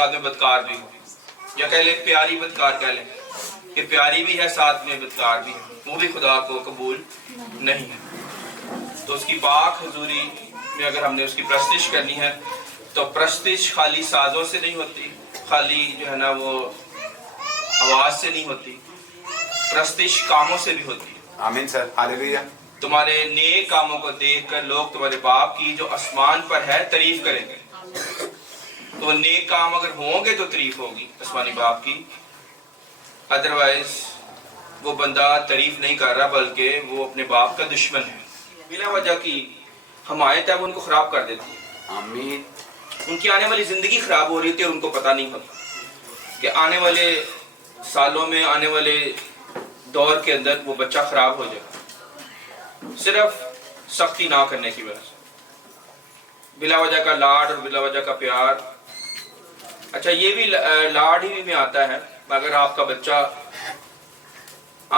ساتھ میں بدکار بھی ہو، یا کہہ لیں پیاری بدکار کہہ لیں کہ پیاری بھی ہے ساتھ میں بدکار بھی ہے، وہ بھی خدا کو قبول نہیں ہے۔ تو اس کی پاک حضوری میں اگر ہم نے اس کی پرستش کرنی ہے تو پرستش خالی سازوں سے نہیں ہوتی، خالی جو ہے نا وہ آواز سے نہیں ہوتی، پرستش کاموں سے بھی ہوتی ہے۔ آمین سر، ہاللیلویہ۔ تمہارے نیک کاموں کو دیکھ کر لوگ تمہارے باپ کی جو آسمان پر ہے تعریف کریں گے۔ تو نیک کام اگر ہوں گے تو تعریف ہوگی آسمانی باپ کی، ادروائز وہ بندہ تعریف نہیں کر رہا بلکہ وہ اپنے باپ کا دشمن ہے۔ بلا وجہ کی حمایت ہے وہ ان کو خراب کر دیتی ہے۔ آمین۔ ان کی آنے والی زندگی خراب ہو رہی تھی اور ان کو پتہ نہیں ہوتا کہ آنے والے سالوں میں، آنے والے دور کے اندر وہ بچہ خراب ہو جائے گا، صرف سختی نہ کرنے کی وجہ سے، بلا وجہ کا لاڈ اور بلا وجہ کا پیار۔ اچھا یہ بھی لاڈ ہی میں آتا ہے، اگر آپ کا بچہ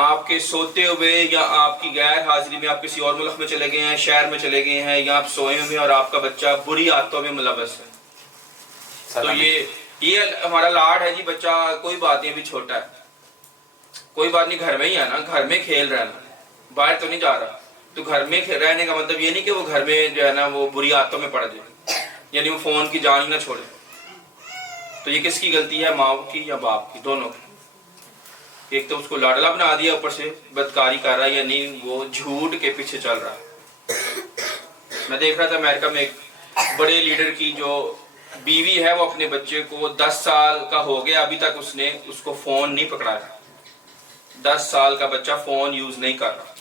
آپ کے سوتے ہوئے یا آپ کی غیر حاضری میں آپ کسی اور ملک میں چلے گئے ہیں، شہر میں چلے گئے ہیں، یا آپ سوئے ہوئے ہیں اور آپ کا بچہ بری عادتوں میں ملوث ہے، تو یہ ہمارا لاڈ ہے جی، بچہ کوئی بات نہیں ابھی چھوٹا ہے، کوئی بات نہیں گھر میں ہی ہے نا، گھر میں کھیل رہا ہے نا، باہر تو نہیں جا رہا۔ تو گھر میں رہنے کا مطلب یہ نہیں کہ وہ گھر میں جو ہے نا وہ بری عادتوں میں پڑ جائے، یعنی وہ فون کی جان ہی نہ چھوڑے۔ تو یہ کس کی غلطی ہے، ماں کی یا باپ کی، دونوں کی۔ ایک تو اس کو لاڈلا بنا دیا، اوپر سے بدکاری کر رہا ہے، یعنی وہ جھوٹ کے پیچھے چل رہا ہے۔ میں دیکھ رہا تھا امریکہ میں ایک بڑے لیڈر کی جو بیوی ہے، وہ اپنے بچے کو 10 سال کا ہو گیا ابھی تک اس نے اس کو فون نہیں پکڑایا، 10 سال کا بچہ فون یوز نہیں کر رہا،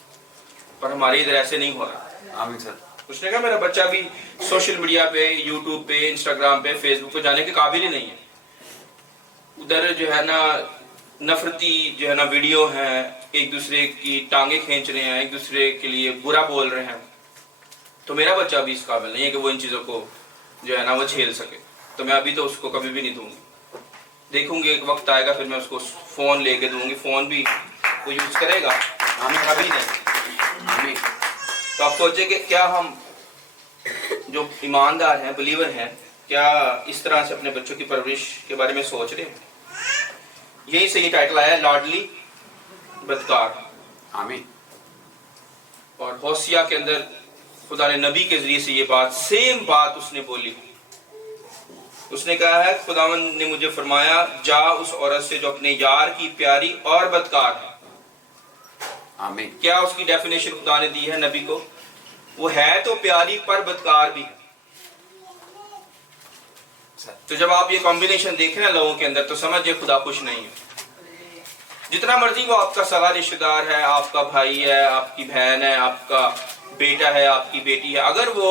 پر ہمارے ادھر ایسے نہیں ہو رہا۔ آمین سر۔ اس نے کہا میرا بچہ بھی سوشل میڈیا پہ، یوٹیوب پہ، انسٹاگرام پہ، فیس بک پہ جانے کے قابل ہی نہیں ہے، ادھر جو ہے نا نفرتی جو ہے نا ویڈیو ہیں، ایک دوسرے کی ٹانگیں کھینچ رہے ہیں، ایک دوسرے کے لیے برا بول رہے ہیں، تو میرا بچہ بھی اس قابل نہیں ہے کہ وہ ان چیزوں کو جو ہے نا وہ جھیل سکے، تو میں ابھی تو اس کو کبھی بھی نہیں دوں گی۔ دیکھوں گی ایک وقت آئے گا پھر میں اس کو فون لے کے دوں گی، فون بھی وہ یوز کرے گا، ہمیں کبھی نہیں۔ آمین۔ تو آپ سوچیں کہ کیا ہم جو ایماندار ہیں، بلیور ہیں، کیا اس طرح سے اپنے بچوں کی پرورش کے بارے میں سوچ رہے ہیں؟ یہی سے یہ ٹائٹل آیا ہے، لاڈلی بدکار۔ آمین۔ اور ہوسیہ کے اندر خدا نے نبی کے ذریعے سے یہ بات، سیم بات اس نے بولی، اس نے کہا ہے خداوند نے مجھے فرمایا جا اس عورت سے جو اپنے یار کی پیاری اور بدکار ہے۔ آمین۔ کیا اس کی ڈیفینیشن خدا نے دی ہے نبی کو؟ وہ ہے تو پیاری پر بدکار بھی ہے۔ تو جب آپ یہ کمبینیشن دیکھیں نا لوگوں کے اندر تو سمجھے خدا خوش نہیں ہے۔ جتنا مرضی وہ آپ کا سگا رشتہ دار ہے، آپ کا بھائی ہے، آپ کی بہن ہے، آپ کا بیٹا ہے، آپ کی بیٹی ہے، اگر وہ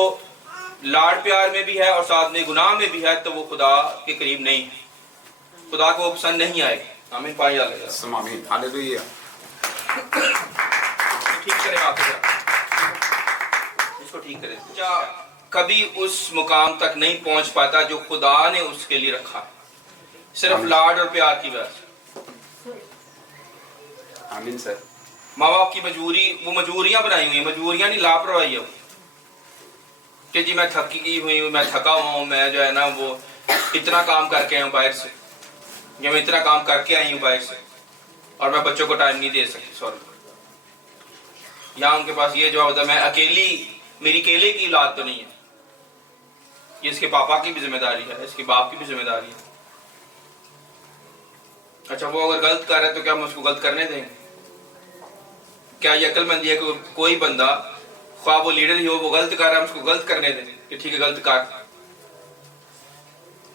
لاڈ پیار میں بھی ہے اور ساتھ میں گناہ میں بھی ہے تو وہ خدا کے قریب نہیں ہے، خدا کو وہ پسند نہیں آئے گا۔ آمین پائی جا لگا آمین۔ ہاللیلویہ۔ ٹھیک کرے آپ اس کو ٹھیک کرے، کیا کبھی اس مقام تک نہیں پہنچ پاتا جو خدا نے اس کے لیے رکھا ہے، صرف لاڈ اور پیار کی وجہ سے۔ آمین سر۔ ماں باپ کی مجبوری، وہ مجبوریاں بنائی ہوئی ہیں، مجبوریاں نہیں، لاپرواہی ہے کہ جی میں تھکی ہوئی ہوں، میں تھکا ہوا ہوں، میں جو ہے نا وہ اتنا کام کر کے آئی ہوں باہر سے، یا میں اتنا کام کر کے آئی ہوں باہر سے اور میں بچوں کو ٹائم نہیں دے سکتی، سوری۔ یہاں ان کے پاس یہ جواب ہوتا ہے میں اکیلی، میری اکیلے کی اولاد تو نہیں ہے، یہ اس کے پاپا کی بھی ذمہ داری ہے، اس کے باپ کی بھی ذمہ داری ہے۔ اچھا وہ اگر غلط کر رہا ہے تو کیا ہم اس کو غلط کرنے دیں گے؟ کیا یہ عقل مندی ہے کہ کوئی بندہ خواہ وہ لیڈر ہی ہو، وہ غلط کر رہا ہے ہم اس کو غلط کرنے دیں کہ ٹھیک ہے غلط کر؟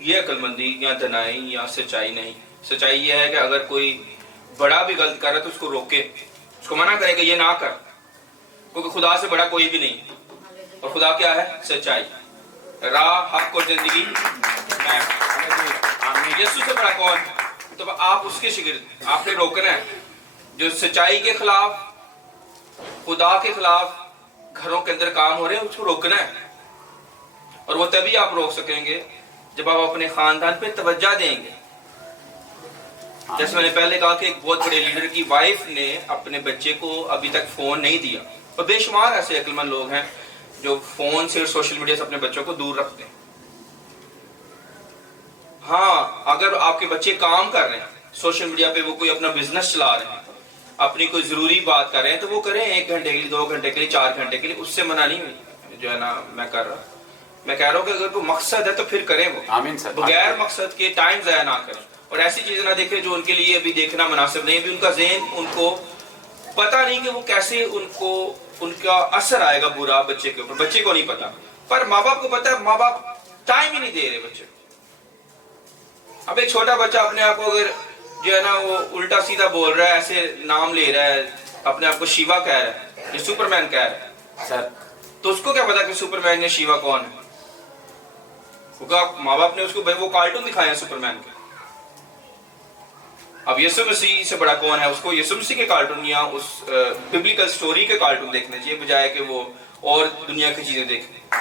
یہ عقل مندی یا دنائی یا سچائی نہیں۔ سچائی یہ ہے کہ اگر کوئی بڑا بھی غلط کر رہا ہے تو اس کو روکے، اس کو منع کرے کہ یہ نہ کر، کیونکہ خدا سے بڑا کوئی بھی نہیں، اور خدا کیا ہے؟ سچائی، راہ، حق اور زندگی میں۔ یسوع سے بڑا کون ہے؟ تو آپ اس کے شاگرد، آپ نے روکنا ہے جو سچائی کے خلاف، خدا کے خلاف گھروں کے اندر کام ہو رہے ہیں، اس کو روکنا ہے، اور وہ تبھی آپ روک سکیں گے جب آپ اپنے خاندان پہ توجہ دیں گے۔ جیسے میں نے پہلے کہا کہ ایک بہت بڑے لیڈر کی وائف نے اپنے بچے کو ابھی تک فون نہیں دیا، اور بے شمار ایسے عقل مند لوگ ہیں جو فون سے اور سوشل میڈیا سے اپنے بچوں کو دور رکھتے ہیں۔ ہاں اگر آپ کے بچے کام کر رہے ہیں سوشل میڈیا پہ، وہ کوئی اپنا بزنس چلا رہے ہیں، اپنی کوئی ضروری بات کر رہے ہیں، تو وہ کریں 1 گھنٹے کے لیے، 2 گھنٹے کے لیے، 4 گھنٹے کے لیے، اس سے منع نہیں ہوئی جو ہے نا میں کر رہا. میں کہہ رہا ہوں کہ اگر کوئی مقصد ہے تو پھر کریں، وہ آمین سر. بغیر مقصد کے ٹائم ضائع نہ کریں، اور ایسی چیزیں نہ دیکھیں جو ان کے لیے ابھی دیکھنا مناسب نہیں. ابھی ان کا ذہن، ان کو پتہ نہیں کہ وہ کیسے ان کا اثر آئے گا برا بچے کے اوپر. بچے کو نہیں پتا، پر ماں باپ کو پتا ہے. ماں باپ ٹائم ہی نہیں دے رہے بچے کو. اب ایک چھوٹا بچہ اپنے آپ کو اگر جو ہے نا وہ الٹا سیدھا بول رہا ہے، ایسے نام لے رہا ہے، اپنے آپ کو شیوا کہہ رہا ہے، یہ سپر مین کہہ رہا ہے سر. تو اس کو کیا پتا کہ سپر مین یا شیوا کون ہے؟ کیونکہ ماں باپ نے اس کو وہ کارٹون دکھایا ہے سپر مین کے. اب یسوع مسیح سے بڑا کون ہے؟ اس کو یسوع مسیح کے کارٹون یا اس ببلیکل سٹوری کے کارٹون دیکھنے چاہیے، بجائے کہ وہ اور دنیا کی چیزیں دیکھیں.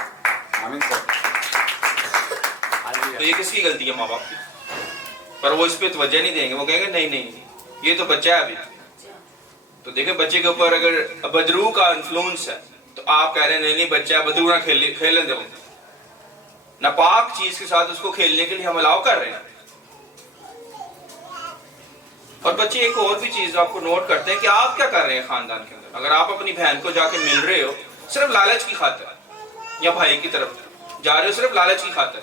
آمین سر. تو یہ کس کی غلطی ہے؟ ماں باپ کی. پر وہ اس پہ توجہ نہیں دیں گے، وہ کہیں گے نہیں نہیں یہ تو بچہ ہے ابھی. تو دیکھیں بچے کے اوپر اگر بدرو کا انفلوئنس ہے تو آپ کہہ رہے ہیں نہیں نہیں بچہ بدرو نہ کھیلنے دو. ناپاک چیز کے ساتھ اس کو کھیلنے کے لیے ہم الاؤ کر رہے ہیں. اور بچے ایک اور بھی چیز آپ کو نوٹ کرتے ہیں کہ آپ کیا کر رہے ہیں خاندان کے اندر. اگر آپ اپنی بہن کو جا کے مل رہے ہو صرف لالچ کی خاطر، یا بھائی کی طرف جا رہے ہو صرف لالچ کی خاطر،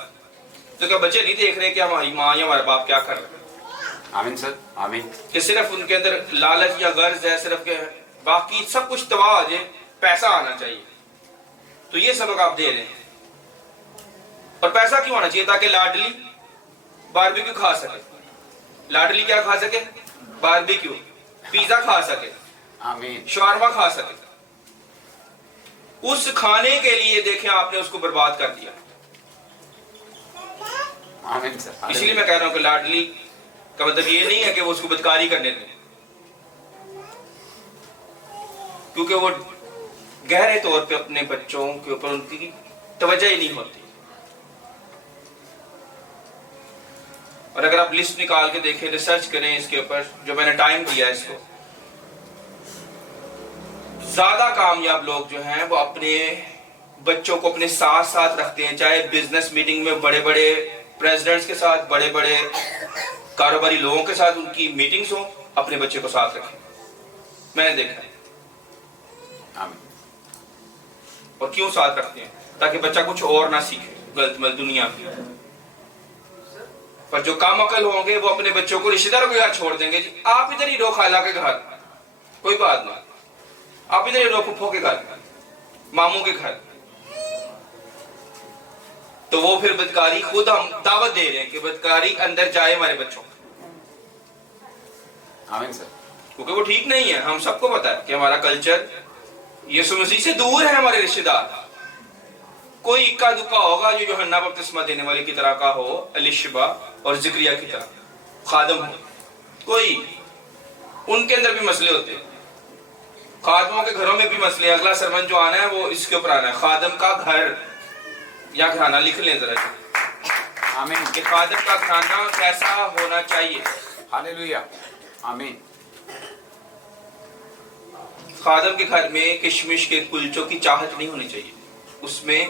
تو کیا بچے نہیں دیکھ رہے کہ ہماری ماں یا ہمارے باپ کیا کر رہے ہیں؟ آمین سر. آمین. کہ صرف ان کے اندر لالچ یا غرض ہے صرف کہ باقی سب کچھ تباہ ہو جائے، پیسہ آنا چاہیے. تو یہ سبق آپ دے رہے ہیں. اور پیسہ کیوں آنا چاہیے؟ تاکہ لاڈلی باربیکیو کھا سکے. لاڈلی کیا کھا سکے؟ باربیکیو، پیزا کھا سکے، آمین. شاورما کھا سکے. اس کھانے کے لیے دیکھیں آپ نے اس کو برباد کر دیا. آمین سر. اسی لیے میں کہہ رہا ہوں کہ لاڈلی کا مطلب یہ نہیں ہے کہ وہ اس کو بدکاری کرنے دیں، کیونکہ وہ گہرے طور پہ اپنے بچوں کے اوپر ان کی توجہ ہی نہیں ہوتی. اور اگر آپ لسٹ نکال کے دیکھیں، ریسرچ کریں اس کے اوپر، جو میں نے ٹائم دیا ہے اس کو، زیادہ کامیاب لوگ جو ہیں وہ اپنے بچوں کو اپنے ساتھ ساتھ رکھتے ہیں. چاہے بزنس میٹنگ میں بڑے بڑے پریزیڈنٹس کے ساتھ، بڑے بڑے کاروباری لوگوں کے ساتھ ان کی میٹنگز ہوں، اپنے بچے کو ساتھ رکھیں. میں نے دیکھا ہے. آمین. اور کیوں ساتھ رکھتے ہیں؟ تاکہ بچہ کچھ اور نہ سیکھے غلط مل دنیا کی. پر جو کم عقل ہوں گے وہ اپنے بچوں کو رشتہ داروں کے گھر چھوڑ دیں گے. جی آپ ادھر ہی رہو خالہ کے گھر، کوئی بات نہیں، آپ ادھر ہی رہو پھپھو کے گھر، ماموں کے گھر. تو وہ پھر بدکاری خود ہم دعوت دے رہے ہیں کہ بدکاری اندر جائے ہمارے بچوں. آمین سر. کیونکہ وہ ٹھیک نہیں ہے. ہم سب کو پتا ہے کہ ہمارا کلچر یسوع مسیح سے دور ہے. ہمارے رشتہ دار کوئی اکا دکا ہوگا جو یوحنا بپتسمہ دینے والے کی طرح کا ہو، الیشبا اور زکریا کی طرح خادم ہو. کوئی ان کے اندر بھی مسئلے ہوتے ہیں، خادموں کے گھروں میں بھی مسئلے. اگلا سرمن جو آنا ہے وہ اس کے اوپر آنا ہے، خادم کا گھر یا گھرانہ. لکھ لیں ذرا آمین. کہ خادم کا گھرانہ کیسا ہونا چاہیے. ہاللویا. آمین. خادم کے گھر میں کشمش کے کلچوں کی چاہت نہیں ہونی چاہیے. اس میں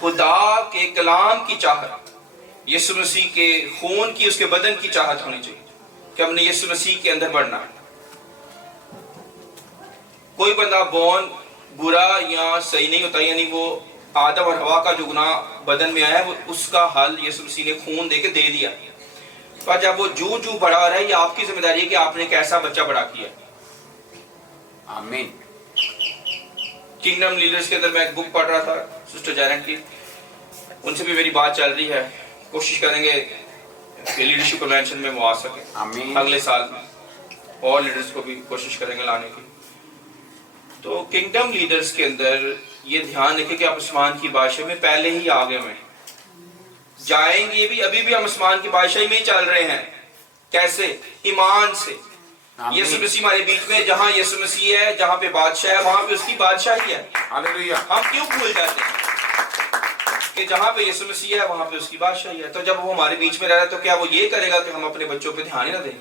خدا کے کلام کی چاہت، یسوع مسیح کے خون کی، اس کے بدن کی چاہت ہونی چاہیے کہ ہم نے یسوع مسیح کے اندر بڑھنا ہے. کوئی بندہ بون برا یا صحیح نہیں ہوتا، یعنی وہ آدم اور حوا کا جو گناہ بدن میں آیا ہے وہ اس کا حل یسوع مسیح نے خون دے کے دے دیا. پر جب وہ جو بڑا رہا ہے، یہ آپ کی ذمہ داری ہے کہ آپ نے کیسا بچہ بڑا کیا. آمین. کنگڈم لیڈرز کے اندر میں ایک بک پڑھ رہا تھا سسٹر جیرن کی، ان سے بھی میری بات چل رہی ہے. کوشش کریں گے کہ لیڈرشپ کنونشن میں وہ آ سکے آمین. اگلے سال میں، اور لیڈرز کو بھی کوشش کریں گے لانے کی. تو کنگڈم لیڈرز کے اندر یہ دھیان رکھیں کہ آپ آسمان کی بادشاہی میں پہلے ہی آگے ہوئے جائیں گے. بھی ابھی بھی ہم آسمان کی بادشاہی میں ہی چل رہے ہیں. کیسے؟ ایمان سے. یسوع مسیح ہمارے بیچ میں، جہاں یسوع مسیح ہے، جہاں پہ بادشاہ ہے، وہاں پہ اس کی بادشاہی ہے. ہاللویا. ہم کیوں بھول جاتے ہیں کہ جہاں پہ یسوع مسیح ہے وہاں پہ اس کی بادشاہی ہے؟ تو جب وہ ہمارے بیچ میں رہ رہا ہے تو کیا وہ یہ کرے گا کہ ہم اپنے بچوں پہ دھیان ہی نہ دیں،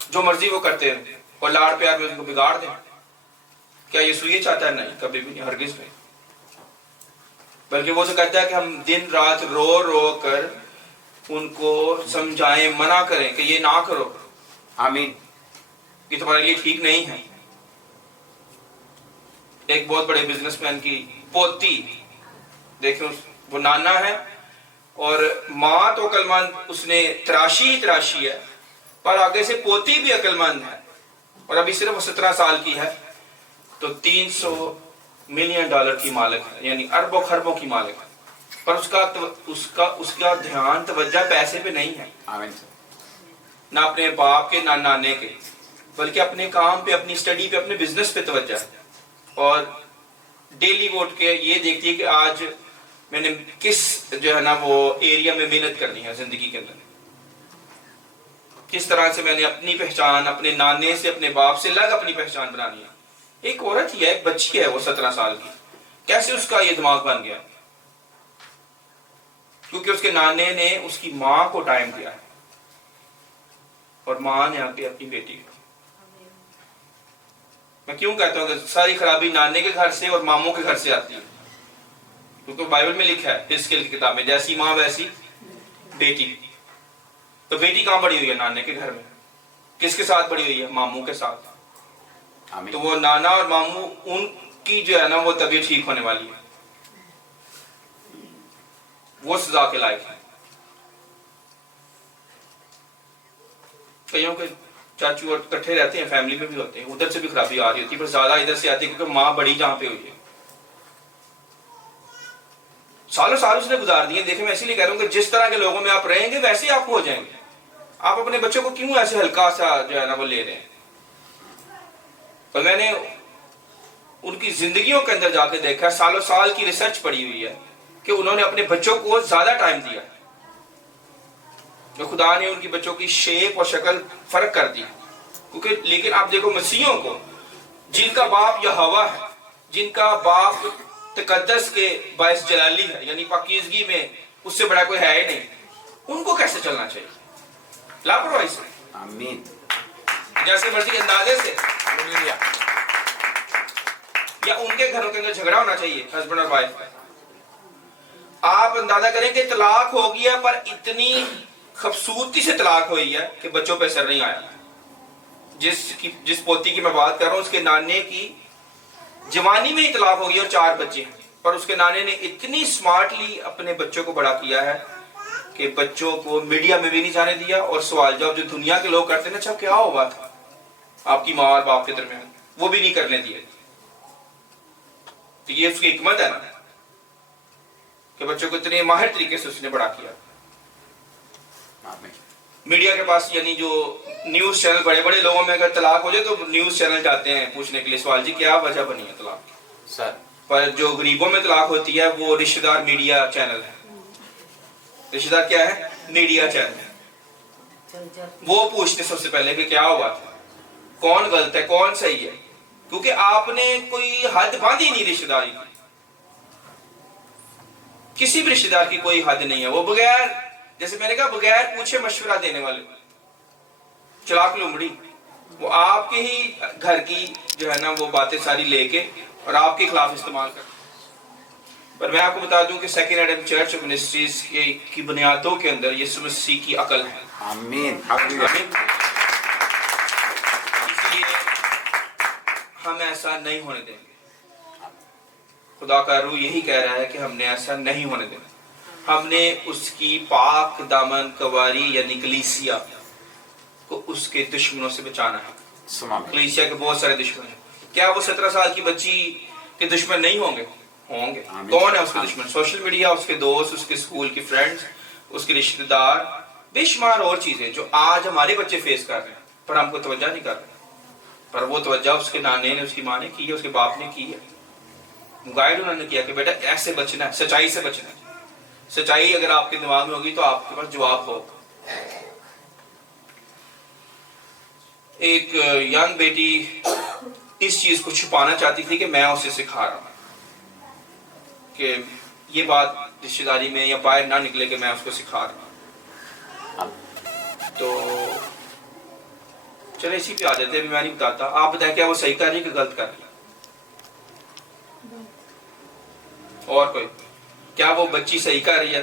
جو مرضی وہ کرتے ہیں اور لاڑ پیار میں ان کو بگاڑ دیں؟ کیا یسوع یہ چاہتا ہے؟ نہیں، کبھی بھی نہیں، ہرگز نہیں. بلکہ وہ تو کہتا ہے کہ ہم دن رات رو رو کر ان کو سمجھائیں, منع کریں کہ یہ نہ کرو, آمین. یہ تمہارے لیے ٹھیک نہیں ہے. ایک بہت بڑے بزنس مین کی پوتی دیکھیں, وہ نانا ہے اور ماں تو عقل مند, اس نے تراشی ہے, پر آگے سے پوتی بھی عقل مند ہے اور ابھی صرف وہ 17 سال کی ہے, تو $300 ملین کی مالک ہے, یعنی اربوں خربوں کی مالک ہے, پر اس کا دھیان توجہ پیسے پہ نہیں ہے, آمین. نہ اپنے باپ کے نہ نانے کے, بلکہ اپنے کام پہ, اپنی سٹڈی پہ, اپنے بزنس پہ توجہ ہے. اور ڈیلی وہ اٹھ کے یہ دیکھتی ہے کہ آج میں نے کس جو ہے نا وہ ایریا میں محنت کرنی ہے زندگی کے اندر, کس طرح سے میں نے اپنی پہچان اپنے نانے سے, اپنے باپ سے الگ اپنی پہچان بنانی ہے. ایک عورت ہی ہے, ایک بچی ہے وہ 17 سال کی, کیسے اس کا یہ دماغ بن گیا؟ کیونکہ اس کے نانے نے اس کی ماں کو ٹائم دیا ہے اور ماں نے آ کے اپنی بیٹی کو. میں کیوں کہتا ہوں کہ ساری خرابی نانے کے گھر سے اور ماموں کے گھر سے آتی ہے, کیونکہ بائبل میں لکھا ہے حزقیل کی کتاب میں, جیسی ماں ویسی بیٹی. تو بیٹی کہاں بڑی ہوئی ہے؟ نانے کے گھر میں. کس کے ساتھ بڑی ہوئی ہے؟ ماموں کے ساتھ. آمین. تو وہ نانا اور ماموں, ان کی جو ہے نا وہ طبیعت ٹھیک ہونے والی ہے, وہ سزا کے لائق ہے. کئیوں کے چاچو اور کٹھے رہتے ہیں, فیملی میں بھی ہوتے ہیں, ادھر سے بھی خرابی آ رہی ہوتی ہے, پر زیادہ ادھر سے آتی ہے کیونکہ ماں بڑی جہاں پہ ہوئی ہے. سالوں سال اس نے گزار دیے. دیکھیں میں اسی لیے کہہ رہا ہوں کہ جس طرح کے لوگوں میں آپ رہیں گے ویسے ہی آپ ہو جائیں گے. آپ اپنے بچوں کو کیوں ایسے ہلکا سا جو ہے نا وہ لے رہے ہیں؟ اور میں نے ان کی زندگیوں کے اندر جا کے دیکھا, سالوں سال کی ریسرچ پڑی ہوئی ہے کہ انہوں نے اپنے بچوں کو زیادہ ٹائم دیا, جو خدا نے ان کی بچوں کی شیپ اور شکل فرق کر دی. کیونکہ لیکن آپ دیکھو مسیحیوں کو, جن کا باپ یہوہ ہے, جن کا باپ تقدس کے باعث جلالی ہے, یعنی پاکیزگی میں اس سے بڑا کوئی ہے ہی نہیں, ان کو کیسے چلنا چاہیے؟ لاپرواہی سے, آمین. جیسے مرضی کے اندازے سے, ہلیلویا. یا ان کے گھروں کے اندر جھگڑا ہونا چاہیے ہسبینڈ اور وائف کا. آپ اندازہ کریں کہ طلاق ہو گیا پر اتنی خوبصورتی سے طلاق ہوئی ہے کہ بچوں پہ اثر نہیں آیا. جس پوتی کی میں بات کر رہا ہوں, اس کے نانے کی جوانی میں ہی طلاق ہو گئی اور 4 بچے ہیں, پر اس کے نانے نے اتنی سمارٹلی اپنے بچوں کو بڑا کیا ہے کہ بچوں کو میڈیا میں بھی نہیں جانے دیا, اور سوال جواب جو دنیا کے لوگ کرتے ہیں نا, اچھا کیا ہوا تھا آپ کی ماں اور باپ کے درمیان, وہ بھی نہیں کرنے دیے. تو یہ اس کی حکمت ہے نا کہ بچوں کو اتنے ماہر طریقے سے اس نے بڑا کیا. آمین. میڈیا کے پاس, یعنی جو نیوز چینل, بڑے بڑے لوگوں میں اگر طلاق ہو جائے تو نیوز چینل جاتے ہیں پوچھنے کے لیے, سوال جی کیا وجہ بنی ہے طلاق کی. سر. پر جو غریبوں میں طلاق ہوتی ہے وہ رشتہ دار میڈیا چینل ہے. رشتہ دار کیا ہے؟ میڈیا چینل ہے. وہ پوچھتے سب سے پہلے کہ کیا ہوا تھا, کون غلط ہے کون صحیح ہے, کیونکہ آپ نے کوئی حد باندھی نہیں رشتہ داری کی. کسی بھی رشتہ دار کی کوئی حد نہیں ہے. وہ بغیر, جیسے میں نے کہا, بغیر پوچھے مشورہ دینے والے چلاک لومڑی, وہ آپ کے ہی گھر کی جو ہے نا وہ باتیں ساری لے کے اور آپ کے خلاف استعمال کرتے. پر میں آپ کو بتا دوں کہ second Adam church of ministries کی بنیادوں کے اندر یسوع مسیح کی عقل ہے. آمین. ہلیلویا. اس لیے ہم ایسا نہیں ہونے دیں گے. خدا کا روح یہی کہہ رہا ہے کہ ہم نے ایسا نہیں ہونے دینا. ہم نے اس کی پاک دامن کواری یعنی کلیسیا کو اس کے دشمنوں سے بچانا ہے. کلیسیا کے بہت سارے دشمن ہیں. کیا وہ 17 سال کی بچی کے دشمن نہیں ہوں گے؟ ہوں گے. کون ہے اس کے دشمن؟ سوشل میڈیا, اس کے دوست, اس کے اسکول کی فرینڈز, اس کے رشتہ دار, بے شمار اور چیزیں جو آج ہمارے بچے فیس کر رہے ہیں پر ہم کو توجہ نہیں کر رہے. پر وہ توجہ اس کے نانے نے, اس کی ماں نے کی ہے, اس کے باپ نے کی ہے. گائیڈ انہوں نے کیا کہ بیٹا ایسے بچنا ہے, سچائی سے بچنا ہے. سچائی اگر آپ کے دماغ میں ہوگی تو آپ کے پاس جواب ہوگا. ایک ینگ بیٹی اس چیز کو چھپانا چاہتی تھی کہ میں اسے سکھا رہا ہوں کہ یہ بات رشتہ داری میں یا باہر نہ نکلے کہ میں اس کو سکھا رہا ہوں. تو چلے اسی پہ آ جاتے ہیں, میں نہیں بتاتا. آپ بتائیں کیا وہ صحیح کر رہی کہ غلط کر رہی؟ اور کوئی, کیا وہ بچی صحیح کر رہی ہے,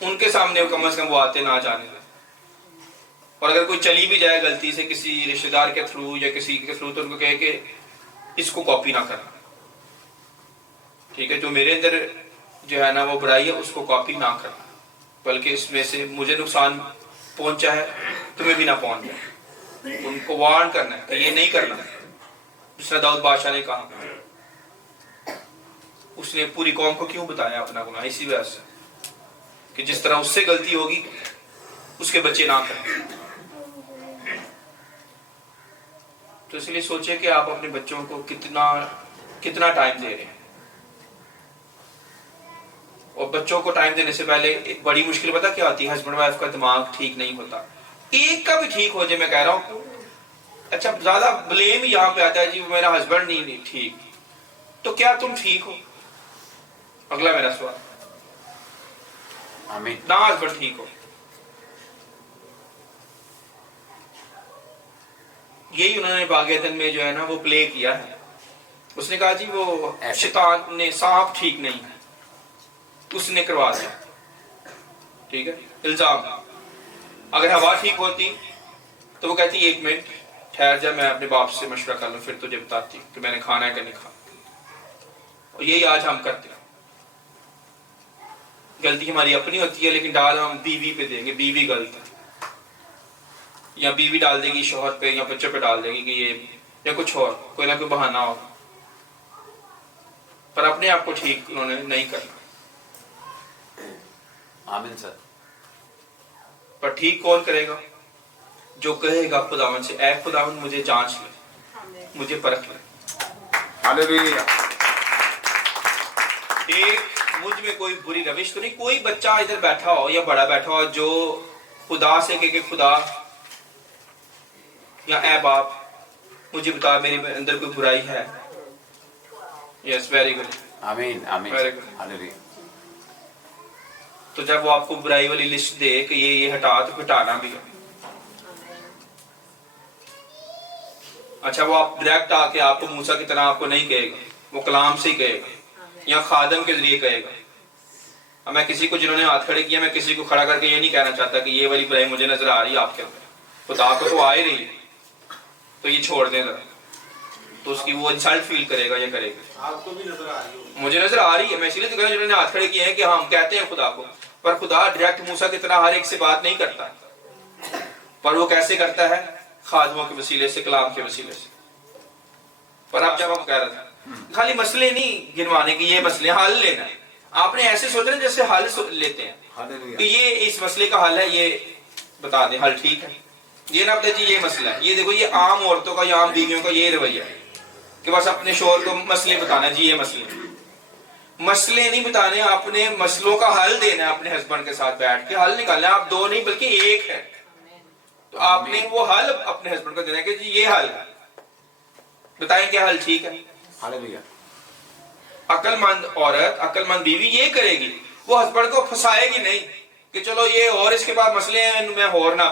ان کے سامنے کم از کم وہ آتے نہ جانے دیں. اور اگر کوئی چلی بھی جائے غلطی سے کسی رشتہ دار کے تھرو یا کسی کے تھرو تو ان کو کہے کہ اس کو کاپی نہ کرنا. ٹھیک ہے, جو میرے اندر جو ہے نا وہ برائی ہے اس کو کاپی نہ کرنا, بلکہ اس میں سے مجھے نقصان پہنچا ہے تمہیں بھی نہ پہنچ جائے. ان کو وارن کرنا ہے کہ یہ نہیں کرنا. جس طرح داؤد بادشاہ نے کہا, اس نے پوری قوم کو کیوں بتایا اپنا گناہ؟ اسی وجہ سے کہ جس طرح اس سے غلطی ہوگی اس کے بچے نہ کریں. تو اس لیے سوچیں کہ آپ اپنے بچوں کو کتنا ٹائم دے رہے ہیں. اور بچوں کو ٹائم دینے سے پہلے ایک بڑی مشکل پتہ کیا آتی ہے؟ ہسبینڈ وائف کا دماغ ٹھیک نہیں ہوتا. ایک کا بھی ٹھیک ہو جائے, میں کہہ رہا ہوں, اچھا زیادہ بلیم یہاں پہ آتا ہے جی میرا ہسبینڈ نہیں ٹھیک, تو کیا تم ٹھیک ہو؟ اگلا میرا سوال. آمین. نہ ہسبینڈ ٹھیک ہو, یہی انہوں نے باغ عدن میں جو ہے نا وہ پلے کیا ہے. اس نے کہا جی وہ شیطان نے سانپ ٹھیک نہیں ہے, اس نے کروا دیا. ٹھیک ہے, الزام. اگر ہوا ٹھیک ہوتی تو وہ کہتی 1 منٹ ٹھہر جا, میں اپنے باپ سے مشورہ کر لوں پھر تجھے بتاتی کہ میں نے کھانا ہے کہ نہیں کھانا. اور یہی آج ہم کرتے ہیں. غلطی ہماری اپنی ہوتی ہے لیکن ڈال ہم بیوی پہ دیں گے, بیوی غلط ہے, یا بیوی ڈال دے گی شوہر پہ یا بچوں پہ ڈال دے گی کہ یہ, یا کچھ اور کوئی نہ کوئی بہانہ ہو, پر اپنے آپ کو ٹھیک انہوں نے نہیں کرنا. آمین سر. پر ٹھیک کون کرے گا؟ جو کہے گا خداوند سے, اے خداوند مجھے جانچ لے, مجھے پرکھ لے. ہاللیلویا. ایک مجھ میں کوئی بری روش تو نہیں. کوئی بچہ ادھر بیٹھا ہو یا بڑا بیٹھا ہو جو خدا سے کہے کہ خدا یا اے باپ مجھے بتا میرے اندر کوئی برائی ہے. یس, ویری گڈ. آمین آمین. Very good. ہاللیلویا. تو جب وہ آپ کو برائی والی لسٹ دے کہ یہ ہٹا تو ہٹانا بھی ہے. اچھا, وہ آپ ڈائریکٹ آ کے آپ کو موسیٰ کی طرح آپ کو نہیں کہے گا, وہ کلام سے ہی کہے گا یا خادم کے ذریعے کہے گا. اب میں کسی کو جنہوں نے ہاتھ کھڑے کیا, میں کسی کو کھڑا کر کے یہ نہیں کہنا چاہتا کہ یہ والی برائی مجھے نظر آ رہی ہے آپ کے اندر, خدا کو تو آ ہی رہی ہے, تو یہ چھوڑ دیں ذرا. تو اس کی وہ انسلٹ فیل کرے گا یا کرے گا. آپ کو بھی نظر آ رہی ہو, مجھے نظر آ رہی ہے, میں اسی لیے تو کہہ رہا ہوں جنہوں نے ہاتھ کھڑے کیے ہیں کہ ہم کہتے ہیں خدا کو, پر خدا ڈائریکٹ موسیٰ کی طرح ہر ایک سے بات نہیں کرتا, پر وہ کیسے کرتا ہے؟ خادموں کے وسیلے سے, کلام کے وسیلے سے. پر اب جب ہم کہہ رہے تھے خالی مسئلے نہیں گنوانے کی, یہ مسئلے حل لینا ہے. آپ نے ایسے سوچنا جیسے حل لیتے ہیں ہاللیلویا. کہ یہ اس مسئلے کا حل ہے, یہ بتا دیں حل ٹھیک ہے. یہ نہ بتا جی یہ مسئلہ ہے, یہ دیکھو یہ عام عورتوں کا یا عام بیویوں کا یہ رویہ ہے کہ بس اپنے شوہر کو مسئلے بتانا, جی یہ مسئلے. مسئلے نہیں بتانے, اپنے مسئلوں کا حل دینا ہے. اپنے ہسبینڈ کے ساتھ بیٹھ کے حل نکالنا ہے. آپ 2 نہیں بلکہ 1 ہے, تو آپ نے وہ حل اپنے ہسبینڈ کو دینا ہے کہ جی یہ حل ہے, بتائیں کیا حل ٹھیک ہے. ہاللیلویا. عقل مند عورت, عقل مند بیوی یہ کرے گی, وہ ہسبینڈ کو پھنسائے گی نہیں کہ چلو یہ اور اس کے پاس مسئلے ہیں, میں اور نہ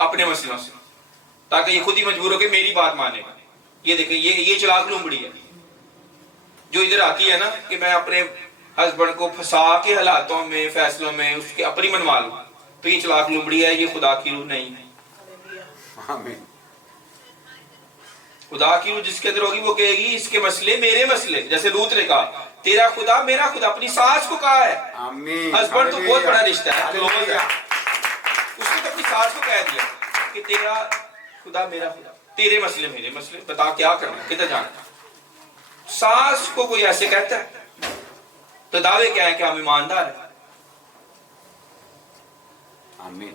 اپنے مسئلوں سے, تاکہ یہ خود ہی مجبور ہو کہ میری بات مانے گا. یہ دیکھیں یہ چلاک لومڑی ہے جو ادھر آتی ہے نا کہ میں اپنے ہسبینڈ کو پھنسا کے حالاتوں میں, فیصلوں میں اس کے اپنی منوا لوں, تو یہ چلاک لومڑی ہے, یہ خدا کی روح نہیں ہے. آمین. خدا کی روح جس کے اندر ہوگی وہ کہے گی اس کے مسئلے میرے مسئلے. جیسے لوط نے کہا تیرا خدا میرا خدا, اپنی ساس کو کہا ہے. آمین. ہسبینڈ تو بہت بڑا رشتہ ہے, ہاللیلویا. اس نے تو اپنی ساس کو کہہ دیا کہ تیرا خدا میرا خدا, تیرے مسئلے میرے مسئلے, بتا کیا کرنا, کدھر جانا. ساس کو کوئی ایسے کہتا ہے تو دعوے کیا ہے کہ ہم ایماندار ہیں. آمین.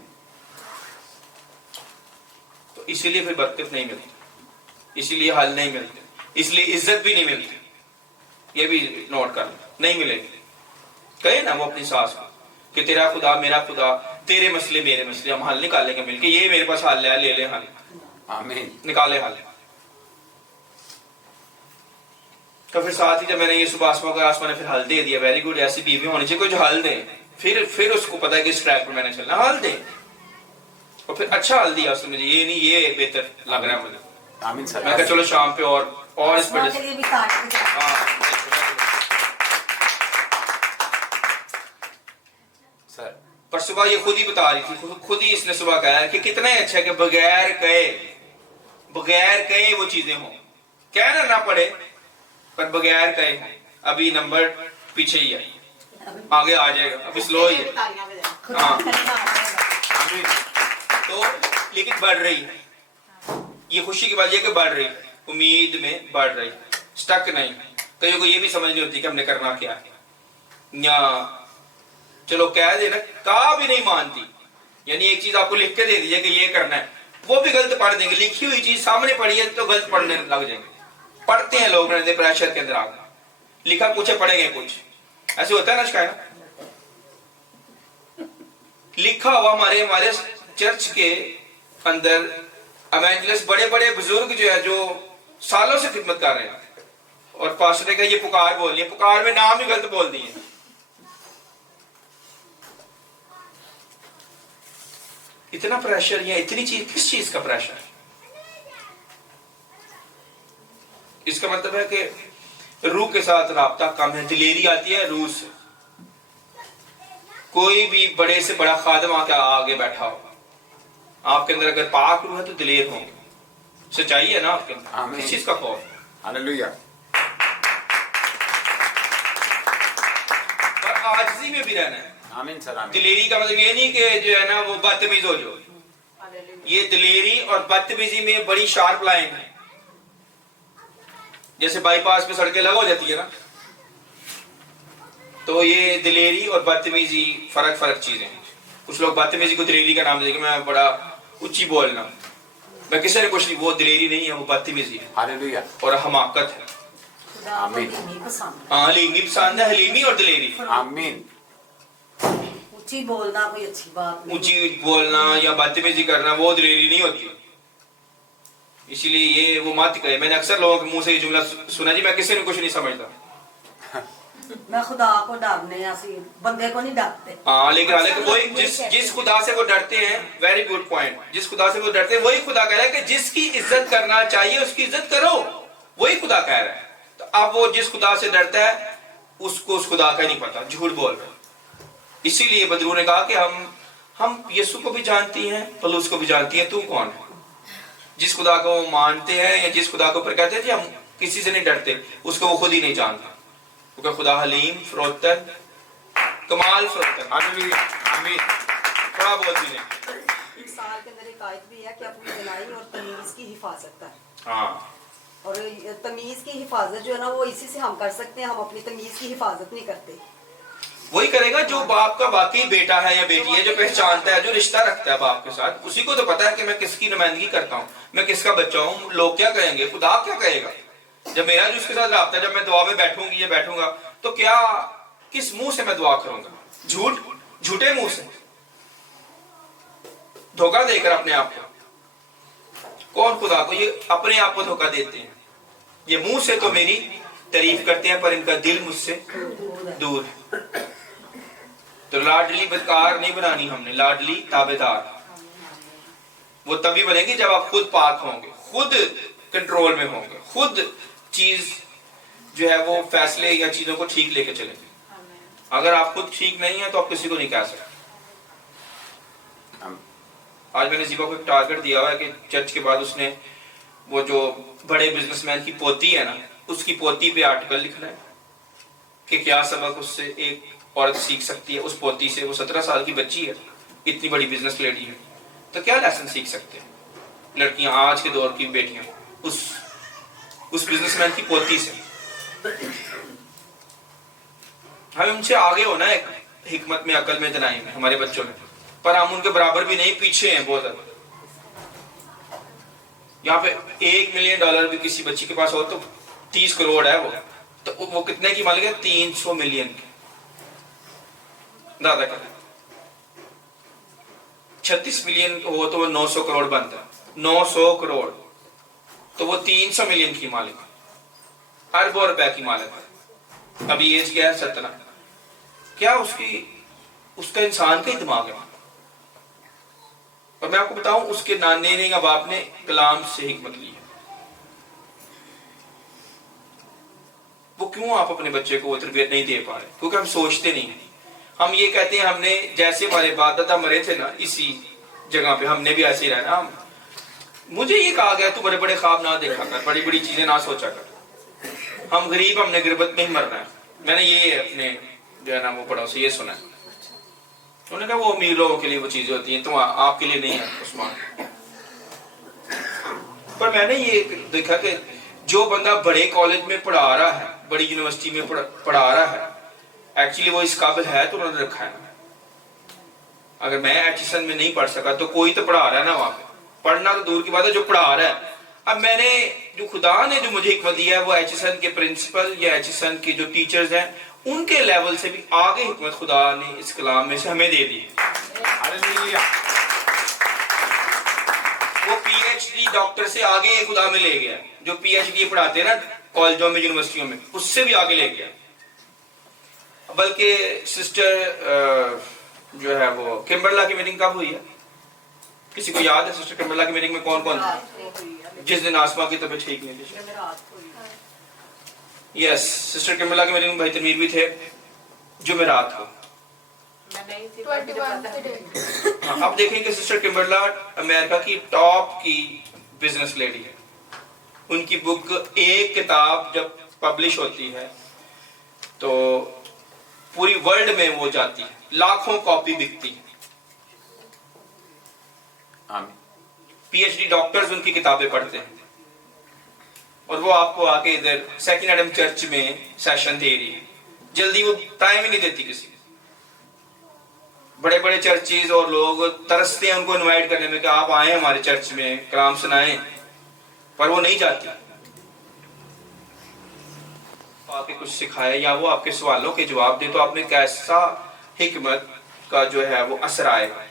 تو اسی لیے پھر برکت نہیں ملتی, اسی لیے حل نہیں ملتے, اس لیے عزت بھی نہیں ملتی. یہ بھی نوٹ کر لیں, نہیں ملے گی. کہے نا وہ اپنی ساس کو کہ تیرا خدا میرا خدا, تیرے مسئلے میرے مسئلے, ہم حل نکالیں گے مل کے. یہ میرے پاس حل ہے, لے لے حل, آمین. نکالے حل. تو پھر ساتھ ہی جب میں نے یہ صبح آسمان نے پھر حل دے دیا, ویری گڈ. ایسی بیوی ہونی چاہیے کوئی جو حل دے, پھر اس کو پتا ہے کہ اس ٹریک پر میں نے چلنا, حل دے. اور پھر اچھا حل دیا اس نے مجھے, یہ نہیں یہ بہتر لگ رہا ہے مجھے. آمین سر. میں کہا چلو شام پہ اور اس پہ کے لیے بھی کاٹ کے ہاں. سر پر صبح یہ خود ہی بتا رہی تھی، خود ہی اس نے صبح کہا کہ کتنا ہی اچھا ہے کہ بغیر کہے وہ چیزیں ہوں، کہنا نہ پڑے پر بغیر کہے ہوں. ابھی نمبر پیچھے ہی ہے، آگے آ جائے گا، ابھی سلو ہی ہے. تالیاں بجائیں. ہاں تو لیکن بڑھ رہی ہے. یہ خوشی کی بات یہ کہ بڑھ رہی ہے، امید میں بڑھ رہی ہے، سٹک نہیں. کئیوں کو یہ بھی سمجھ نہیں ہوتی کہ ہم نے کرنا کیا ہے، یا چلو کہہ دینا، کہا بھی نہیں مانتی. یعنی ایک چیز آپ کو لکھ کے دے دیجیے کہ یہ کرنا ہے، وہ بھی غلط پڑھ دیں گے. لکھی ہوئی چیز سامنے پڑھی ہے تو غلط پڑھنے لگ جائیں گے. پڑھتے ہیں لوگ پریشر کے اندر آ گئے، لکھا کچھ ہے پڑھیں گے کچھ، ایسے ہوتا ہے نا شکایت. لکھا ہوا ہمارے چرچ کے اندر ایونجلسٹ بڑے بڑے بزرگ جو ہے، جو سالوں سے خدمت کر رہے ہیں، اور پاسٹر نے کہا یہ پکار بولنی ہے، پکار میں نام ہی غلط بول دیے. اتنا پریشر یا اتنی چیز، کس چیز کا پریشر ہے؟ اس کا مطلب ہے کہ روح کے ساتھ رابطہ کم ہے، دلیری آتی ہے روح سے. کوئی بھی بڑے سے بڑا خادم آ کے آگے بیٹھا ہو، آپ کے اندر اگر پاک روح ہے تو دلیر ہوں گے. سچائی ہے نا آپ کے اندر، کس چیز کا خوف؟ ہاللویا. پر عاجزی میں بھی رہنا ہے. آمین سر آمین. دلیری کا مطلب یہ نہیں کہ جو ہے نا وہ بدتمیز ہو جاؤ. یہ دلیری اور بدتمیزی میں بڑی شارپ لائن ہے. جیسے بائی پاس پہ سڑکیں لگا ہو جاتی ہے نا، تو یہ دلیری اور بدتمیزی فرق چیزیں ہیں. کچھ لوگ بدتمیزی کو دلیری کا نام دے کہ میں بڑا اونچی بولنا، میں کسی نے کچھ نہیں، وہ دلیری نہیں ہے، وہ بدتمیزی ہے ہاللویا. اور حماقت ہے. آمین. ہاں حلیمی پسند ہے، حلیمی اور دلیری. آمین. اونچی بولنا کوئی اچھی بات نہیں. اونچی بولنا یا بدتمیزی کرنا وہ دلیری نہیں ہوتی. اسی لیے یہ وہ مت کرے. میں نے اکثر لوگوں کے منہ سے یہ جملہ سنا، جی میں کسی نے کچھ نہیں سمجھتا. میں خدا کو ڈرنے ایسی بندے کو نہیں ڈرتے. ہاں لیکن حالانکہ وہی جس خدا سے وہ ڈرتے ہیں، ویری گڈ پوائنٹ، جس خدا سے وہ ڈرتے ہیں وہی خدا کہہ رہا ہے کہ جس کی عزت کرنا چاہیے اس کی عزت کرو. وہی خدا کہہ رہا ہے. تو اب وہ جس خدا سے ڈرتا ہے اس کو اس خدا کا نہیں پتا، جھوٹ بول رہا ہے. اسی لیے بدرو نے کہا کہ ہم یسوع کو بھی جانتی ہیں، پولس کو بھی جانتی ہیں، تو کون ہے؟ جس خدا کو وہ مانتے ہیں یا جس خدا کو پر کہتے ہیں کہ ہم کسی سے نہیں ڈرتے، اس کو وہ خود ہی نہیں جانتا. کیونکہ خدا حلیم، فروتن، کمال فروتن. آمین. تھوڑا بہت بھی نہیں. مثال کے اندر ایک آیت بھی ہے کہ اپنی بنائی اور تمیز کی حفاظت کریں. ہاں اور تمیز کی حفاظت جو ہے نا وہ اسی سے ہم کر سکتے ہیں. ہم اپنی تمیز کی حفاظت نہیں کرتے. وہی کرے گا جو باپ کا واقعی بیٹا ہے یا بیٹی ہے، جو پہچانتا ہے، جو رشتہ رکھتا ہے باپ کے ساتھ. اسی کو تو پتا ہے کہ میں کس کی نمائندگی کرتا ہوں، میں کس کا بچہ ہوں. لوگ کیا کہیں گے، خدا کیا کہے گا؟ جب میرا جو اس کے ساتھ رابطہ ہے، جب میں دعا میں بیٹھوں گی یا بیٹھوں گا تو کیا کس منہ سے میں دعا کروں گا؟ جھوٹے منہ سے، دھوکہ دے کر اپنے آپ کو. کون خدا کو؟ یہ اپنے آپ کو دھوکہ دیتے ہیں. یہ منہ سے تو میری تعریف کرتے ہیں پر ان کا دل مجھ سے دور ہے. تو لاڈلی بدکار نہیں بنانی ہم نے، لاڈلی تابعدار. وہ تبھی بنے گی جب آپ خود پاک ہوں گے، خود کنٹرول میں ہوں گے، خود چیز جو ہے وہ فیصلے یا چیزوں کو ٹھیک لے کے چلیں گے. اگر آپ خود ٹھیک نہیں ہیں تو آپ کسی کو نہیں کہہ سکتے. آج میں نے زیبا کو ایک ٹارگٹ دیا ہوا ہے کہ چرچ کے بعد اس نے وہ جو بڑے بزنس مین کی پوتی ہے نا، اس کی پوتی پہ آرٹیکل لکھنا ہے کہ کیا سبق اس سے ایک عورت سیکھ سکتی ہے. اس پوتی سے، وہ 17 سال کی بچی ہے، اتنی بڑی بزنس لیڈی ہے، تو کیا لیسن سیکھ سکتے ہیں لڑکیاں، آج کے دور کی بیٹیاں اس بزنس مین کی پوتی سے. ہمیں ان سے آگے ہونا ہے حکمت میں، عقل میں، دانائی میں، ہمارے بچوں میں. پر ہم ان کے برابر بھی نہیں، پیچھے ہیں بہت زیادہ. یہاں پہ $1 ملین بھی کسی بچی کے پاس ہو تو 30 کروڑ ہے وہ کتنے کی مال گیا؟ 300 ملین کی. دادا کا 36 ملین ہو تو وہ 900 کروڑ بنتا ہے. 900 کروڑ تو وہ 300 ملین کی مالک ہے، اربوں روپے کی مالک ہے. ابھی ایج کیا ہے؟ 17. کیا اس کا انسان کا ہی دماغ ہے. اور میں آپ کو بتاؤں، اس کے نانے نے یا باپ نے کلام سے حکمت لی ہے. وہ کیوں آپ اپنے بچے کو وہ تربیت نہیں دے پا رہے؟ کیونکہ ہم سوچتے نہیں ہیں. ہم یہ کہتے ہیں ہم نے جیسے ہمارے باپ دادا مرے تھے نا اسی جگہ پہ ہم نے بھی ایسے ہی رہنا. مجھے یہ کہا گیا تو بڑے بڑے خواب نہ دیکھا کر, بڑی بڑی چیزیں نہ سوچا کر, ہم غریب ہم نے غربت میں ہی مرنا ہے. میں نے یہ اپنے جو ہے نا وہ پڑھا سے یہ سنا ہے. انہوں نے کہا وہ امیر لوگوں کے لیے وہ چیزیں ہوتی ہیں تو آپ کے لیے نہیں ہے عثمان. پر میں نے یہ دیکھا کہ جو بندہ بڑے کالج میں پڑھا رہا ہے, بڑی یونیورسٹی میں پڑھا رہا ہے, ایکچولی وہ اس قابل ہے تو انہوں نے رکھا ہے. اگر میں ایچسن میں نہیں پڑھ سکا تو کوئی تو پڑھا رہا ہے نا وہاں پہ. پڑھنا تو دور کی بات ہے, جو پڑھا رہا ہے. اب میں نے جو خدا نے جو مجھے حکمت دیا ہے وہ ایچسن کے پرنسپل یا ایچسن کے جو ٹیچرز ہیں ان کے لیول سے بھی آگے حکمت خدا نے اس کلام میں سے ہمیں دے دی. وہ پی ایچ ڈی ڈاکٹر سے آگے خدا میں لے گیا. جو پی ایچ ڈی پڑھاتے ہیں نا کالجوں میں یونیورسٹیوں میں, اس سے بھی آگے لے گیا. بلکہ سسٹر جو ہے وہ کمبرلا کی میٹنگ کب ہوئی ہے؟ کسی کو یاد ہے سسٹر کمبرلا کی میٹنگ میں کون کون تھا جس دن آسما کی طبیعت ٹھیک نہیں تھی؟ یس, سسٹر کمبرلا کی میٹنگ میں بھائی تنویر بھی تھے جمعرات کو. اب دیکھیں کہ سسٹر کمبرلا امریکہ کی ٹاپ کی بزنس لیڈی ہے. ان کی بک ایک کتاب جب پبلش ہوتی ہے تو پوری ورلڈ میں وہ جاتی ہے, لاکھوں کاپی بکتی ہے. پی ایچ ڈی ڈاکٹرز ان کی کتابیں پڑھتے ہیں اور وہ آپ کو آ کے ادھر سیکنڈ ایڈم چرچ میں سیشن دے رہی ہے. جلدی وہ ٹائم ہی نہیں دیتی کسی کو. بڑے بڑے چرچز اور لوگ ترستے ہیں ان کو انوائٹ کرنے میں کہ آپ آئیں ہمارے چرچ میں کلام سنائیں, پر وہ نہیں جاتی. آپ کے کچھ سکھائے یا وہ آپ کے سوالوں کے جواب دے تو آپ میں کیسا حکمت کا جو ہے وہ اثر آئے گا,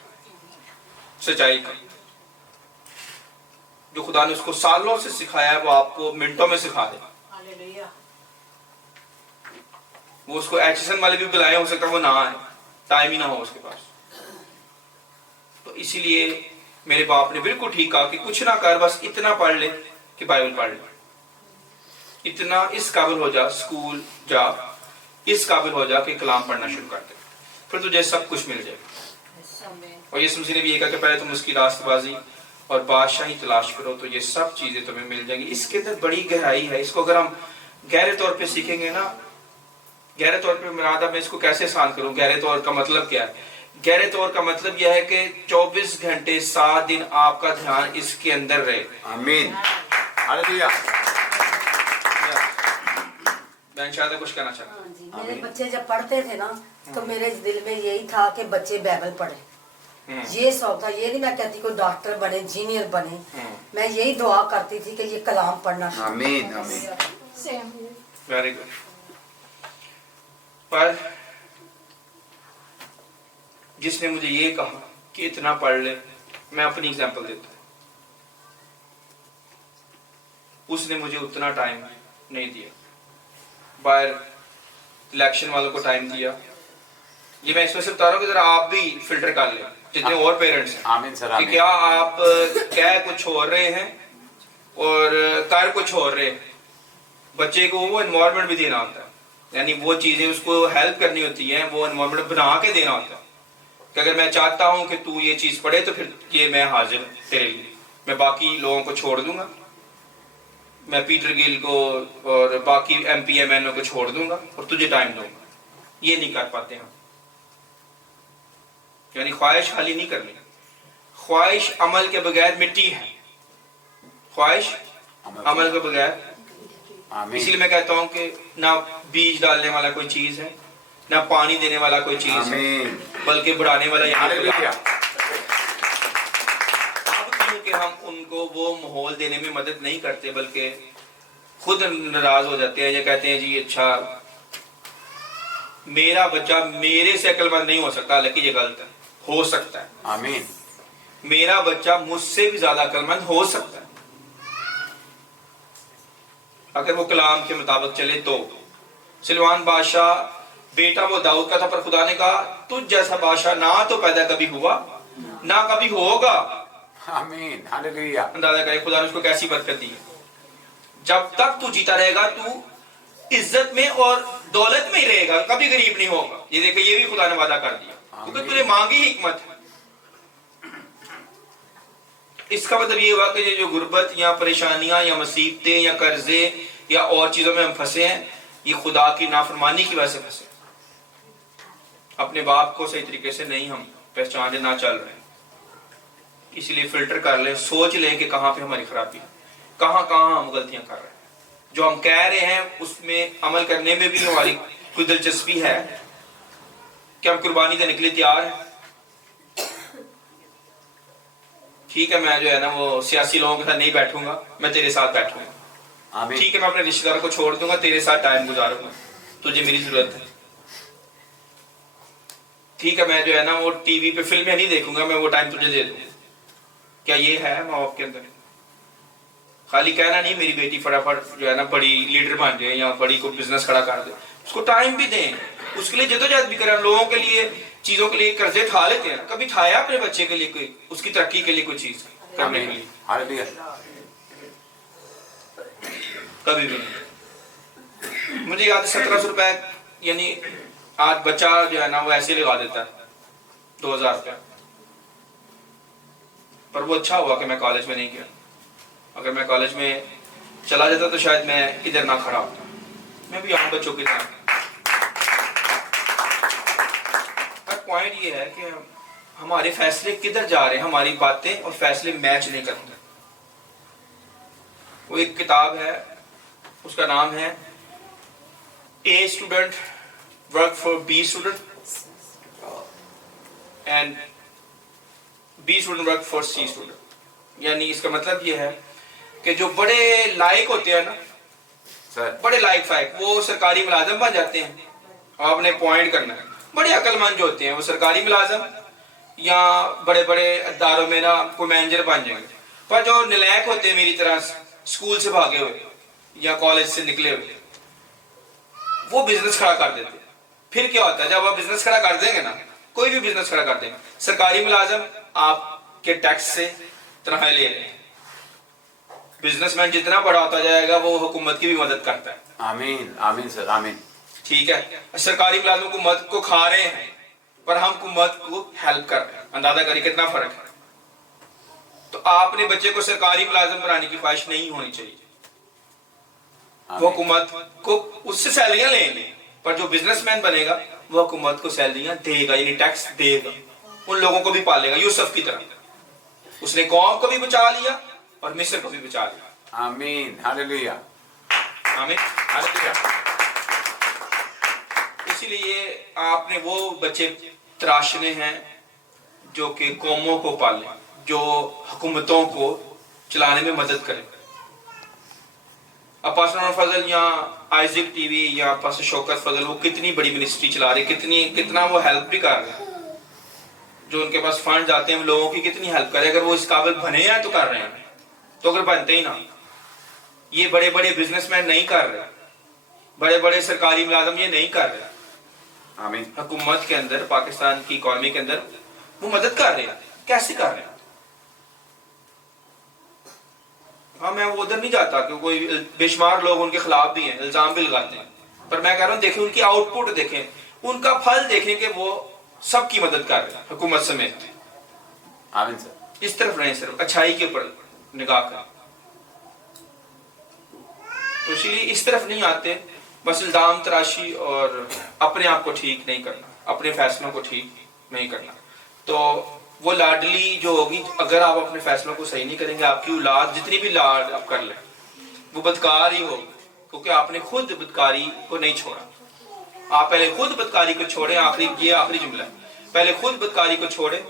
سچائی کا. جو خدا نے اس کو سالوں سے سکھایا ہے وہ آپ کو منٹوں میں سکھا دے. وہ اس کو ایچسن والے بھی بلائے, ہو سکتا ہے وہ نہ آئے, ٹائم ہی نہ ہو اس کے پاس. تو اسی لیے میرے باپ نے بالکل ٹھیک کہا کہ کچھ نہ کر, بس اتنا پڑھ لے کہ بائبل پڑھ لے. اتنا اس قابل ہو جا, اسکول جا, اس قابل ہو جا کہ کلام پڑھنا شروع کر دے, پھر تجھے سب کچھ مل جائے گا. اور یسوع مسیح نے بھی یہ کہا کہ پہلے تم اس کی راست بازی اور بادشاہی تلاش کرو تو یہ سب چیزیں تمہیں مل جائیں گی. اس کے اندر بڑی گہرائی ہے. اس کو اگر ہم گہرے طور پہ سیکھیں گے نا, گہرے طور پہ مراد میں اس کو کیسے آسان کروں, گہرے طور کا مطلب کیا ہے؟ گہرے طور کا مطلب یہ ہے کہ 24 گھنٹے 7 دن آپ کا دھیان اس کے اندر رہے. آمین, ہاللویا. میں شاید کچھ کہنا چاہتا ہوں. میرے بچے جب پڑھتے تھے نا تو میرے دل میں یہی تھا کہ بچے بائبل پڑھیں. یہ شوق تھا. یہ نہیں میں کہتی کوئی ڈاکٹر بنے, انجینئر بنے, میں یہی دعا کرتی تھی کہ یہ کلام پڑھنا شروع. آمین, آمین. Very good. پر جس نے مجھے یہ کہا کہ اتنا پڑھ لے, میں اپنی اگزامپل دیتا ہوں, اس نے مجھے اتنا ٹائم نہیں دیا. باہر الیکشن والوں کو ٹائم دیا. یہ میں اس میں سے بتا رہا ہوں کہ ذرا آپ بھی فلٹر کر لیں جتنے اور پیرنٹس ہیں. آمین سر, کہ کیا آپ کہہ کچھ اور رہے ہیں اور کر کچھ اور رہے ہیں. بچے کو وہ انوائرمنٹ بھی دینا ہوتا ہے, یعنی وہ چیزیں اس کو ہیلپ کرنی ہوتی ہیں, وہ انوائرمنٹ بنا کے دینا ہوتا ہے کہ اگر میں چاہتا ہوں کہ تو یہ چیز پڑھے تو پھر یہ میں حاضر تیرے لیے, میں باقی لوگوں کو چھوڑ دوں گا, میں پیٹر گل کو اور باقی ایم پی ایم این او کو چھوڑ دوں گا اور تجھے ٹائم دوں گا. یہ نہیں کر پاتے ہم. یعنی خواہش خالی نہیں کرنی. خواہش عمل کے بغیر مٹی ہے, خواہش عمل کے بغیر. اس لیے میں کہتا ہوں کہ نہ بیج ڈالنے والا کوئی چیز ہے, نہ پانی دینے والا کوئی چیز ہے, بلکہ بڑھانے والا یہی ہے. اب کیونکہ ہم ان کو وہ ماحول دینے میں مدد نہیں کرتے بلکہ خود ناراض ہو جاتے ہیں. یہ کہتے ہیں جی اچھا میرا بچہ میرے سے عقل مند نہیں ہو سکتا, لیکن یہ غلط ہے. ہو سکتا ہے. آمین. میرا بچہ مجھ سے بھی زیادہ عقل مند ہو سکتا ہے اگر وہ کلام کے مطابق چلے تو. سلمان بادشاہ بیٹا وہ داؤد کا تھا, پر خدا نے کہا تجھ جیسا بادشاہ نہ تو پیدا کبھی ہوا نہ کبھی ہوگا. آمین, ہاللویا. اندازہ کرے خدا نے اس کو کیسی برکت دی ہے. جب تک تو جیتا رہے گا تو عزت میں اور دولت میں ہی رہے گا, کبھی غریب نہیں ہوگا. یہ دیکھیں یہ بھی خدا نے وعدہ کر دیا, کیونکہ تجھے مانگی حکمت ہے. اس کا مطلب یہ ہوا کہ جو غربت یا پریشانیاں یا مصیبتیں یا قرضے یا اور چیزوں میں ہم پھنسے ہیں, یہ خدا کی نافرمانی کی وجہ سے پھنسے. اپنے باپ کو صحیح طریقے سے نہیں ہم پہچانے, نہ چل رہے ہیں. اسی لیے فلٹر کر لیں, سوچ لیں کہ کہاں پہ ہماری خرابی ہے, کہاں ہم غلطیاں کر رہے ہیں. جو ہم کہہ رہے ہیں اس میں عمل کرنے میں بھی ہماری کوئی دلچسپی ہے کہ ہم قربانی دینے کے لیے تیار ہیں. ٹھیک ہے, میں جو ہے نا وہ سیاسی لوگوں کے ساتھ نہیں بیٹھوں گا, میں تیرے ساتھ بیٹھوں گا. ٹھیک ہے, میں اپنے رشتے داروں کو چھوڑ دوں گا, تیرے ساتھ ٹائم گزاروں گا, تجھے میری ضرورت ہے. ٹھیک ہے, میں جو ہے نا وہ ٹی وی پہ فلمیں نہیں دیکھوں گا, میں وہ ٹائم تجھے دے دوں گا. کیا یہ ہے ماں باپ کے اندر؟ خالی کہنا نہیں میری بیٹی فٹافٹ جو ہے نا بڑی لیڈر بن جائے یا بڑی کو بزنس کھڑا کر دے. اس کو ٹائم بھی دیں, اس کے لیے جدوجہد بھی کریں. لوگوں کے لیے چیزوں کے لیے قرضے اٹھا لیتے ہیں, کبھی اٹھایا اپنے بچے کے لیے کوئی اس کی ترقی کے لیے کوئی چیز کرنے کے لیے؟ کبھی بھی نہیں. مجھے یاد ہے 1700 روپے, یعنی آج بچہ جو ہے نا وہ ایسے لگا دیتا ہے 2000 روپے. پر وہ اچھا ہوا کہ میں کالج میں نہیں گیا. اگر میں کالج میں چلا جاتا تو شاید میں ادھر نہ کھڑا ہوتا. میں بھی عام بچوں کے ساتھ. پوائنٹ یہ ہے کہ ہمارے فیصلے کدھر جا رہے ہیں, ہماری باتیں اور فیصلے میچ نہیں کرتے. وہ ایک کتاب ہے, اس کا نام ہے A student work for B student and B student work for C student. یعنی اس کا مطلب یہ ہے کہ جو بڑے لائق ہوتے ہیں نا, بڑے لائق فائق, وہ سرکاری ملازم بن جاتے ہیں. آپ نے پوائنٹ کرنا ہے. بڑے عقل مند جو ہوتے ہیں وہ سرکاری ملازم یا بڑے بڑے اداروں میں نا کوئی مینیجر بن جائیں گے. پر جو نلائق ہوتے ہیں میری طرح, اسکول سے بھاگے ہوئے یا کالج سے نکلے ہوئے, وہ بزنس کھڑا کر دیتے ہیں. پھر کیا ہوتا ہے, جب آپ بزنس کھڑا کر دیں گے نا, کوئی بھی بزنس کھڑا کر دیں گے, سرکاری ملازم آپ کے ٹیکس سے تنخواہ لے رہے ہیں. بزنس مین جتنا بڑا ہوتا جائے گا وہ حکومت کی بھی مدد کرتا ہے. آمین آمین سر آمین. ٹھیک ہے, سرکاری ملازم حکومت کو کھا رہے ہیں پر ہم حکومت کو ہیلپ کر رہے ہیں. اندازہ کریے کتنا فرق ہے. تو آپ نے بچے کو سرکاری ملازم بنانے کی خواہش نہیں ہونی چاہیے. وہ حکومت کو اس سے سیلریاں لیں گے, پر جو بزنس مین بنے گا وہ حکومت کو سیلریاں دے گا, یعنی ٹیکس دے گا. ان لوگوں کو بھی پالے گا, یوسف کی طرح. اس نے قوم کو بھی بچا لیا اور مصر کو بھی بچا لیا. آمین ہاللیلویا آمین ہاللیلویا. اسی لیے آپ نے وہ بچے تراشنے ہیں جو کہ قوموں کو پالیں, جو حکومتوں کو چلانے میں مدد کریں. اب پاسٹر عمر فضل یا آئزک ٹی وی یا پاسٹر شوکت فضل وہ کتنی بڑی منسٹری چلا رہے, کتنا وہ ہیلپ بھی کر رہے ہیں. جو ان کے پاس فنڈ آتے ہیں لوگوں کی کتنی ہیلپ کرے. اگر وہ اس قابل بنے ہیں تو کر رہے ہیں, تو اگر بنتے ہی نہ. یہ بڑے بڑے بزنس مین نہیں کر رہے, بڑے بڑے سرکاری ملازم یہ نہیں کر رہے. آمین. حکومت کے اندر, پاکستان کی اکانومی کے اندر وہ مدد کر رہے ہیں. کیسے کر رہے ہیں؟ ہاں میں وہ ادھر نہیں جاتا کہ کوئی بے شمار لوگ ان کے خلاف بھی ہیں, الزام بھی لگاتے ہیں, پر میں کہہ رہا ہوں دیکھیں ان کی آؤٹ پٹ دیکھیں, ان کا پھل دیکھیں کہ وہ سب کی مدد کر رہے ہیں حکومت سمیت. آمین سر. اس طرف رہیں, صرف اچھائی کے اوپر نگاہ کریں. تو اسی لیے اس طرف نہیں آتے بس الزام تراشی اور اپنے آپ کو ٹھیک نہیں کرنا, اپنے فیصلوں کو ٹھیک نہیں کرنا. تو وہ لاڈلی جو ہوگی, اگر آپ اپنے فیصلوں کو صحیح نہیں کریں گے, آپ کی اولاد جتنی بھی لاڈ آپ کر لیں وہ بدکار ہی ہوگی, کیونکہ آپ نے خود بدکاری کو نہیں چھوڑا. آپ پہلے خود بدکاری کو چھوڑیں. یہ آخری جملہ ہے, پہلے خود بدکاری کو چھوڑیں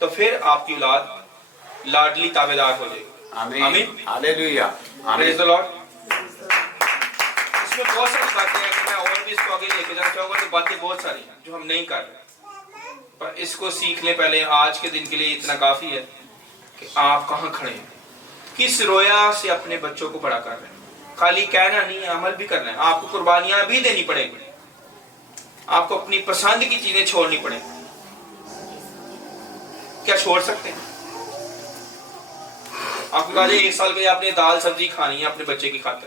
تو پھر آپ کی اولاد لاڈلی تابعدار ہو جائے گی. آمین ہاللیلویا. پریز دی لارڈ. اس میں بہت ساری باتیں ہیں, میں اور بھی اس کو آگے لے کے جانا چاہوں گا. تو باتیں بہت ساری ہیں جو ہم نہیں کر رہے, پر اس کو سیکھ لیں پہلے. آج کے دن کے لیے اتنا کافی ہے کہ آپ کہاں کھڑے ہیں, کس رویا سے اپنے بچوں کو بڑا کر رہے ہیں. خالی کہنا نہیں, عمل بھی کرنا ہے. آپ کو قربانیاں بھی دینی پڑیں گی, آپ کو اپنی پسند کی چیزیں چھوڑنی پڑیں. کیا چھوڑ سکتے ہیں؟ آپ کو کہا جائے 1 سال کے لیے آپ نے دال سبزی کھانی ہے اپنے بچے کی خاطر,